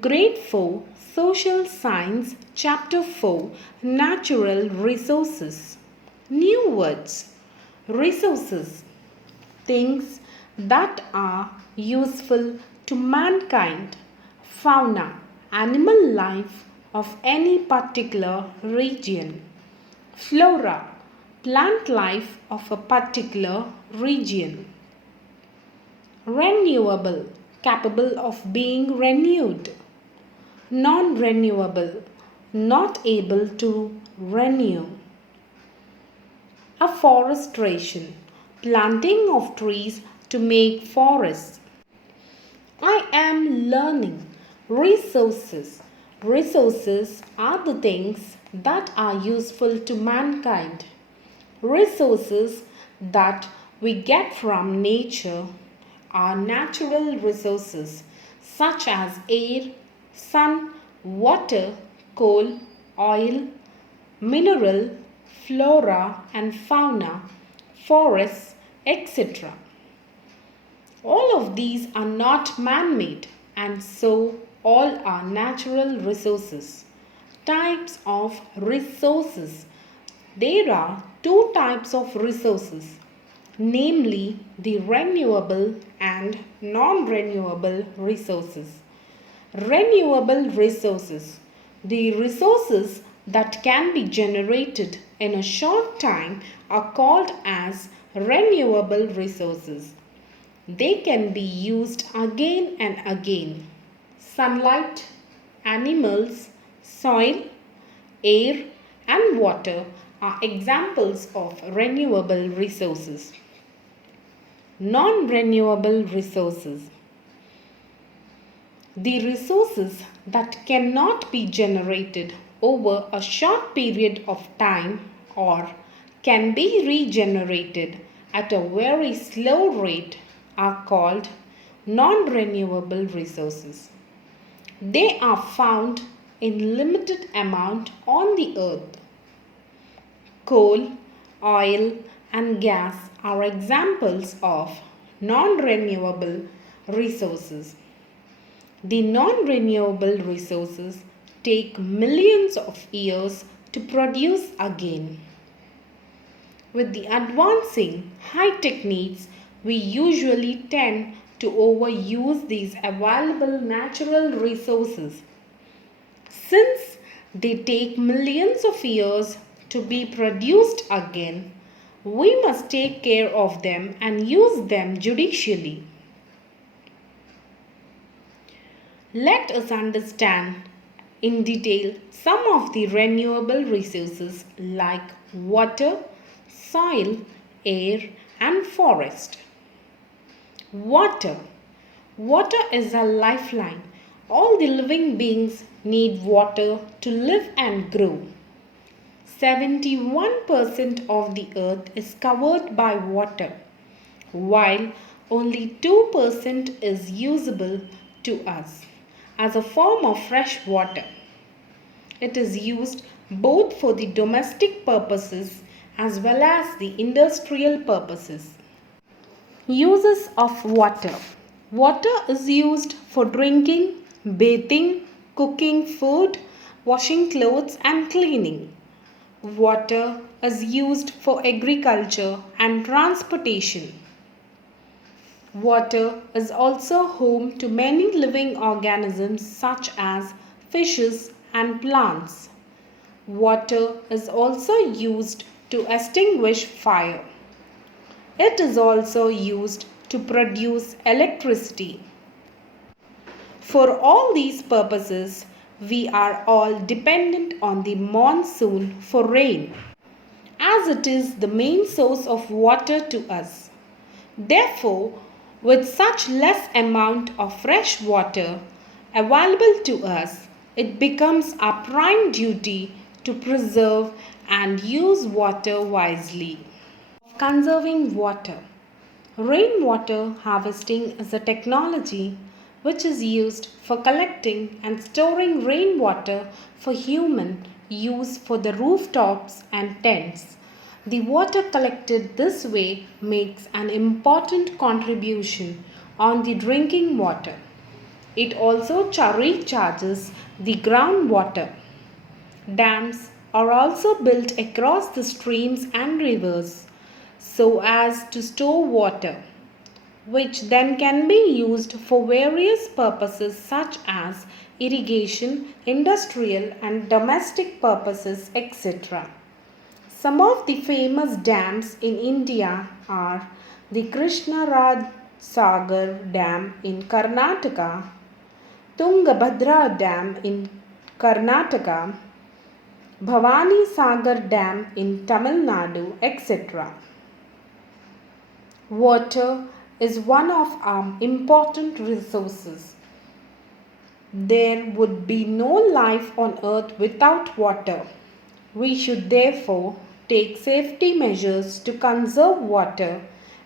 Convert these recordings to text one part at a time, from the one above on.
Grade 4 Social Science Chapter 4 Natural Resources. New words. Resources. Things that are useful to mankind. Fauna. Animal life of any particular region. Flora. Plant life of a particular region. Renewable, capable of being renewed. Non-renewable, not able to renew. Afforestation, planting of trees to make forests. I am learning. Resources. Resources are the things that are useful to mankind. Resources that we get from nature are natural resources such as air, sun, water, coal, oil, mineral, flora and fauna, forests, etc. All of these are not man-made and so all are natural resources. Types of resources. There are two types of resources, namely the renewable and non-renewable resources. Renewable resources. The resources that can be generated in a short time are called as renewable resources. They can be used again and again. Sunlight, animals, soil, air and water are examples of renewable resources. Non-renewable resources. The resources that cannot be generated over a short period of time or can be regenerated at a very slow rate are called non-renewable resources. They are found in limited amount on the earth. Coal, oil and gas are examples of non-renewable resources. The non-renewable resources take millions of years to produce again. With the advancing high-tech needs, we usually tend to overuse these available natural resources. Since they take millions of years to be produced again, we must take care of them and use them judiciously. Let us understand in detail some of the renewable resources like water, soil, air and forest. Water. Water is a lifeline. All the living beings need water to live and grow. 71% of the earth is covered by water, while only 2% is usable to us as a form of fresh water. It is used both for the domestic purposes as well as the industrial purposes. Uses of water. Water is used for drinking, bathing, cooking food, washing clothes and cleaning. Water is used for agriculture and transportation. Water is also home to many living organisms such as fishes and plants. Water is also used to extinguish fire. It is also used to produce electricity. For all these purposes, we are all dependent on the monsoon for rain, as it is the main source of water to us. Therefore, with such less amount of fresh water available to us, it becomes our prime duty to preserve and use water wisely. Conserving water. Rainwater harvesting is a technology which is used for collecting and storing rainwater for human use for the rooftops and tents. The water collected this way makes an important contribution on the drinking water. It also recharges the groundwater. Dams are also built across the streams and rivers so as to store water, which then can be used for various purposes such as irrigation, industrial and domestic purposes, etc. Some of the famous dams in India are the Krishnaraj Sagar Dam in Karnataka, Tungabhadra Dam in Karnataka, Bhavani Sagar Dam in Tamil Nadu, etc. Water is one of our important resources. There would be no life on earth without water. We should therefore take safety measures to conserve water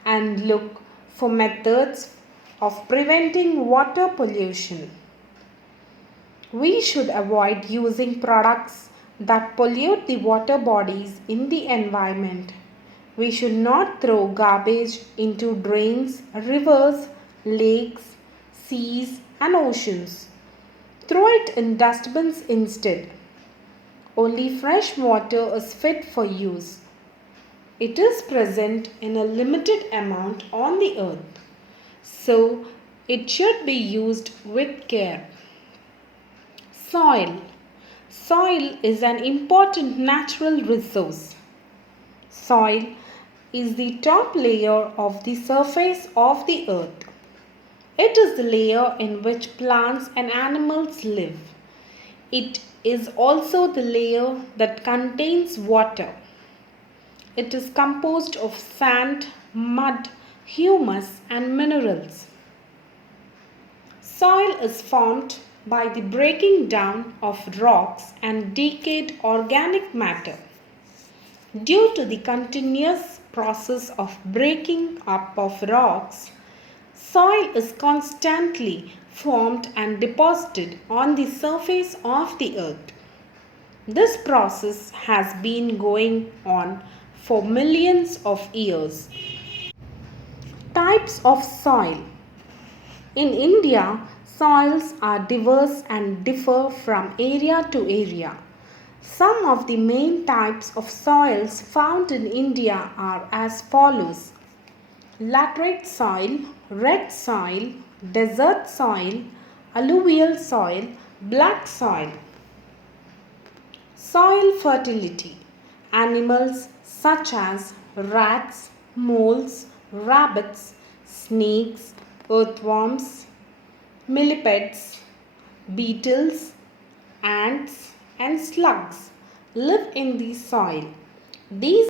and look for methods of preventing water pollution. We should avoid using products that pollute the water bodies in the environment. We should not throw garbage into drains, rivers, lakes, seas and oceans. Throw it in dustbins instead. Only fresh water is fit for use. It is present in a limited amount on the earth, so it should be used with care. Soil. Soil is an important natural resource. Soil is the top layer of the surface of the earth. It is the layer in which plants and animals live. It is also the layer that contains water. It is composed of sand, mud, humus and minerals. Soil is formed by the breaking down of rocks and decayed organic matter. Due to the continuous process of breaking up of rocks, soil is constantly formed and deposited on the surface of the earth. This process has been going on for millions of years. Types of soil. In India, soils are diverse and differ from area to area. Some of the main types of soils found in India are as follows: laterite soil, red soil, desert soil, alluvial soil, black soil. Soil fertility. Animals such as rats, moles, rabbits, snakes, earthworms, millipedes, beetles, ants and slugs live in the soil. These